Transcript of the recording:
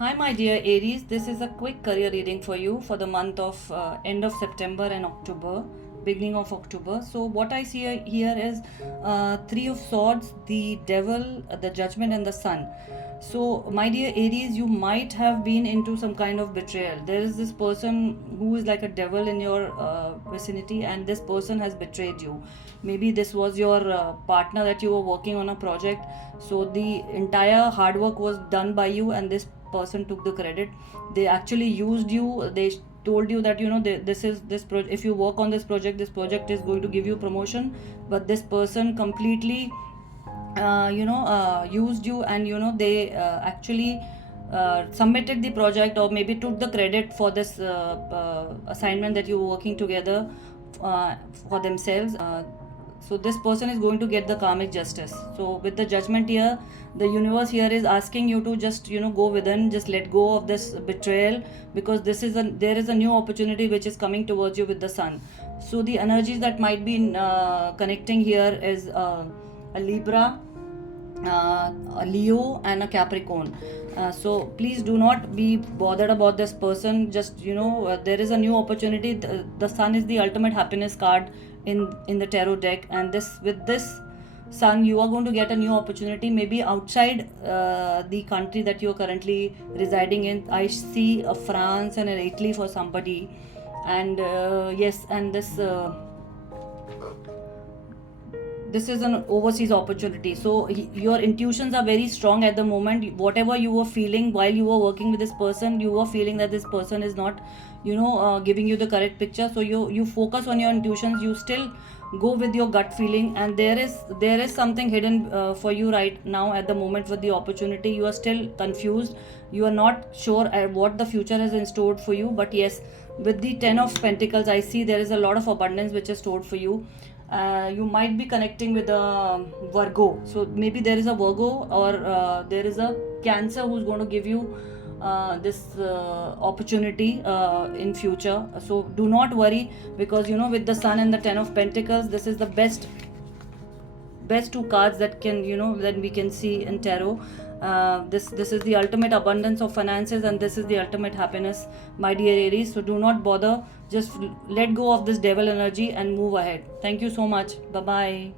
Hi, my dear Aries. This is a quick career reading for you for the month of end of September and October, beginning of October. So, what I see here is Three of Swords, the Devil, the Judgment, and the Sun. So, my dear Aries, you might have been into some kind of betrayal. There is this person who is like a devil in your vicinity, and this person has betrayed you. Maybe this was your partner that you were working on a project. So, the entire hard work was done by you, and this person took the credit. They actually used you. They told you that this is this if you work on this project is going to give you promotion, but this person completely used you, and they actually submitted the project, or maybe took the credit for this assignment that you were working together for themselves. So this person is going to get the karmic justice. So with the judgment here, the universe here is asking you to just go within, just let go of this betrayal, because there is a new opportunity which is coming towards you with the sun. So the energies that might be connecting here is a Libra, a Leo, and a Capricorn. So please do not be bothered about this person. Just there is a new opportunity. The sun is the ultimate happiness card in the tarot deck, and with this sun you are going to get a new opportunity, maybe outside the country that you are currently residing in. I see a France and an Italy for somebody, and yes, and this is an overseas opportunity. So your intuitions are very strong at the moment. Whatever you were feeling while you were working with this person, you were feeling that this person is not giving you the correct picture. So you focus on your intuitions. You still go with your gut feeling, and there is something hidden for you right now at the moment with the opportunity. You are still confused. You are not sure what the future is in store for you. But yes, with the 10 of Pentacles, I see there is a lot of abundance which is stored for you. You might be connecting with a Virgo. So maybe there is a Virgo, or there is a Cancer who's going to give you this opportunity in future. So do not worry, because with the Sun and the 10 of Pentacles, this is the best two cards that we can see in tarot. This is the ultimate abundance of finances, and this is the ultimate happiness, my dear Aries. So do not bother, just let go of this devil energy and move ahead. Thank you so much. Bye bye.